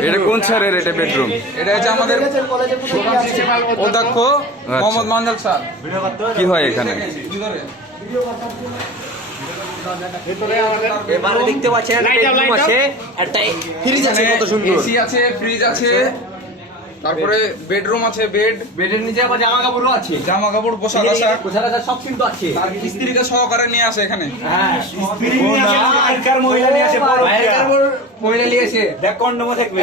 এটা কোন স্যারের এটা বেডরুম এটা হচ্ছে আমাদের অধ্যক্ষ মোহাম্মদ মান্দাল স্যার। কি হয় এখানে? এবারে দেখতে পাচ্ছেন আছে একটা ফ্রিজ আছে কত সুন্দর। এসি আছে ফ্রিজ আছে তারপরে বেডরুম আছে বেড বেডের নিচে আবার জামা কাপড়ও আছে জামা কাপড় পোশাক আশাক কোথাও সব কিন্তু আছে। তার স্ত্রীকে সহকারে নিয়ে আসে এখানে। হ্যাঁ মহিলা নিয়ে আসে? বড় মহিলা নিয়ে এসে দেখ কন্ডমও থাকবে।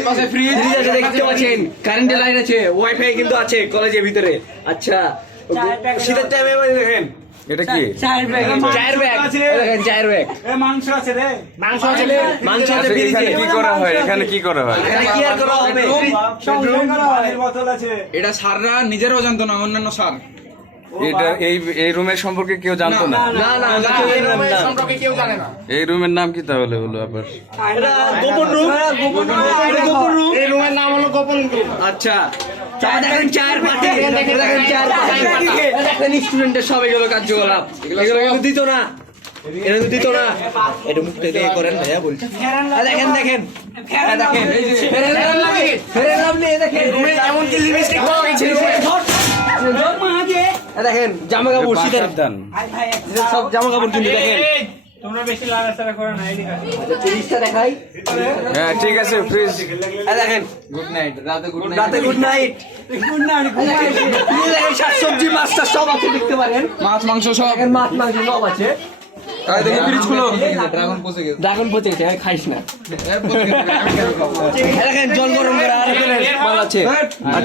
এপাশে ফ্রিজ ফ্রিজ আছে দেখতে পাচ্ছেন। কারেন্টের লাইন আছে ওয়াইফাই কিন্তু আছে কলেজের ভিতরে। আচ্ছা শীতের টাইমে দেখেন। এটা কি? চায়ের ব্যাগ চায়ের ব্যাগ দেখেন চায়ের ব্যাগ এ মাংস আছে রে। মাংস আছে মাংস আছে ফ্রিজে কি করা হয়? এখানে কি করা হয়? এখানে কি আর করা হবে? পানির বোতল আছে। এটা স্যাররা নিজেরাও জানতো না অন্যান্য স্যার এটা এই এই রুমের সম্পর্কে কেউ জানতো না না না না কেউ জানে না। সম্পর্কে কেউ জানে না এই রুমের নাম কি তাহলে হলো আবার গোপন রুম গোপন রুম এই রুমের নাম হলো গোপন রুম আচ্ছা দেখেন চার পাটি দেখেন চার পাটি দেখেন স্টুডেন্টের সব এগুলো কার্যকলাপ এগুলো কিন্তু দিত না এটা তো দিত না এটা মুখটা দিয়ে করেন ভাইয়া বলছি আরে দেখেন দেখেন দেখেন ফেরেন লাভ নেই দেখেন এমন কি লিপস্টিক দেখেন জামা কাপড় শীতের। সব জামা কাপড় কিন্তু দেখেন। তোমরা বেশি লাগাছাড়া করো না এদিকে আসো। আচ্ছা দেখাই। হ্যাঁ ঠিক আছে ফ্রিজ দেখেন। গুড নাইট রাতে গুড রাতে গুড নাইট গুড নাইট দেখেন শাক মাছটা সব আছে দেখতে পারেন। মাছ মাংস সব। মাছ মাংস সব আছে। ড্রাগন পচে গেছে। ড্রাগন পচে গেছে খাইস না। দেখেন জল গরম করে আর আছে।